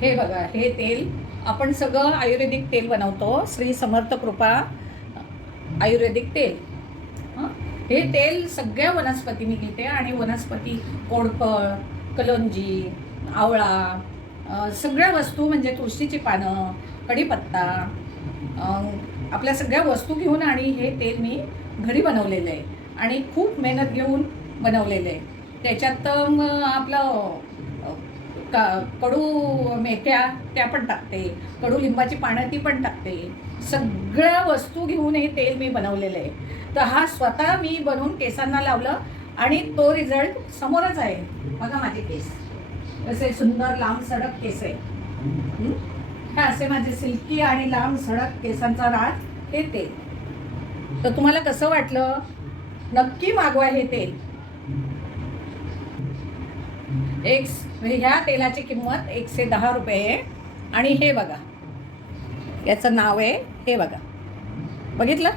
हे बघा हे तेल आपण सगळं आयुर्वेदिक तेल बनवतो. श्री समर्थ कृपा आयुर्वेदिक तेल. हे? तेल सगळ्या वनस्पती मी घेते आणि वनस्पती कोडफळ कलोंजी आवळा सगळ्या वस्तू म्हणजे तुळशीची पानं कढीपत्ता आपल्या सगळ्या वस्तू घेऊन आणि हे तेल मी घरी बनवलेलं आहे. आणि खूप मेहनत घेऊन बनवलेलं आहे. त्याच्यात मग आपलं कडू मेथ्या त्या पण टाकते. कडू लिंबाची पानं ती पण टाकते. सगळ्या वस्तू घेऊन हे तेल मी बनवलेलं आहे. तर हा स्वतः मी बनवून केसांना लावलं आणि तो रिझल्ट समोरच आहे. बघा माझे केस. असे सुंदर लांब सडक केस आहे. हे असे माझे सिल्की आणि लांब सडक केसांचा राज हे तेल. तर तुम्हाला कसं वाटलं? नक्की मागवा हे तेल. एक म्हणजे ह्या तेलाची किंमत एकशे दहा रुपये आहे. आणि हे बघा. याचं नाव आहे हे बघा. बघितलं?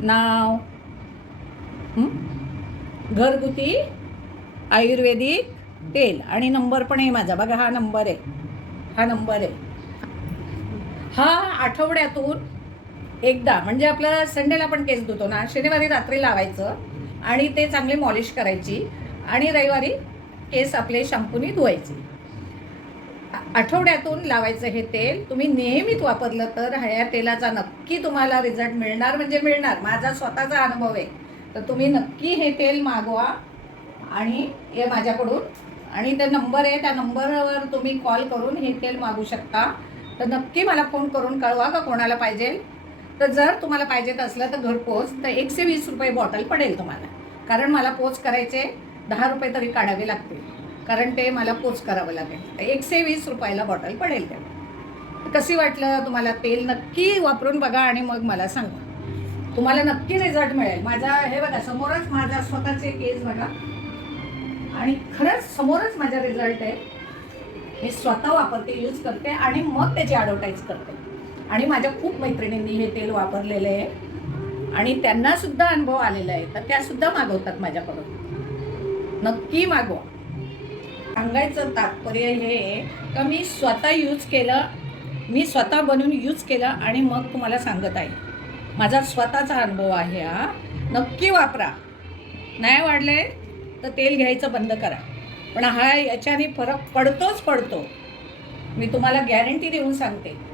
नाव. घरगुती आयुर्वेदिक तेल. आणि नंबर पण आहे माझा. बघा हा नंबर आहे. हा नंबर आहे. हा आठवड्यातून एकदा म्हणजे आपलं संडेला पण केस धुतो ना शनिवारी रात्री लावायचं आणि ते चांगले मॉलिश करायची आणि रविवारी केस आपले शॅम्पूनी धुवायचे. आठवड्यातून लावायचं हे तेल तुम्ही नेहमीच वापरलं तर ह्या तेलाचा नक्की तुम्हाला रिझल्ट मिळणार म्हणजे मिळणार. माझा स्वतःचा अनुभव आहे. तर तुम्ही नक्की हे तेल मागवा आणि हे माझ्याकडून. आणि ते नंबर आहे त्या नंबरवर तुम्ही कॉल करून हे तेल मागू शकता. तर नक्की मला फोन करून कळवा का कोणाला पाहिजे. तर जर तुम्हाला पाहिजेत असलं तर घरपोच तर एकशे वीस रुपये बॉटल पडेल तुम्हाला. कारण मला पोच करायचे. दहा रुपये तरी काढावे लागतील. कारण ते मला पोच करावं लागेल. तर एकशे वीस रुपयाला बॉटल पडेल ते. कशी वाटलं तुम्हाला तेल नक्की वापरून बघा आणि मग मला सांगा. तुम्हाला नक्की रिझल्ट मिळेल. माझा हे बघा समोरच माझा स्वतःचे केस बघा. आणि खरंच समोरच माझा रिझल्ट आहे. मी स्वतः वापरते यूज करते आणि मग त्याची ॲडव्हर्टाईज करते. आणि माझ्या खूप मैत्रिणींनी हे तेल वापरलेलं आहे. आणि त्यांनासुद्धा अनुभव आलेला आहे. तर त्यासुद्धा मागवतात माझ्याकडून. नक्की मागवा. सांगायचं तात्पर्य हे का मी स्वतः यूज केलं मी स्वतः बनवून यूज केलं आणि मग तुम्हाला सांगत आहे. माझा स्वतःचा अनुभव आहे हा. नक्की वापरा. नाही वाढले तर तेल घ्यायचं बंद करा. पण हा याच्याने फरक पडतोच पडतो. मी तुम्हाला गॅरंटी देऊन सांगते.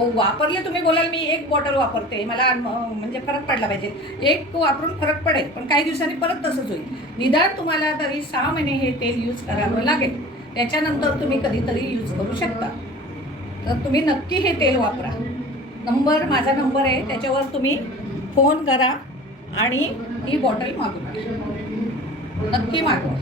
हो वापरले तुम्ही बोलाल मी एक बॉटल वापरते. मला म्हणजे फरक पडला पाहिजे. एक वापरून फरक पडेल पण काही दिवसांनी परत तसंच होईल. निदान तुम्हाला तरी सहा महिने हे तेल यूज करावं लागेल. त्याच्यानंतर तुम्ही कधीतरी यूज करू शकता. तर तुम्ही नक्की हे तेल वापरा. नंबर माझा नंबर आहे त्याच्यावर तुम्ही फोन करा आणि ही बॉटल मागवा नक्की मागवा.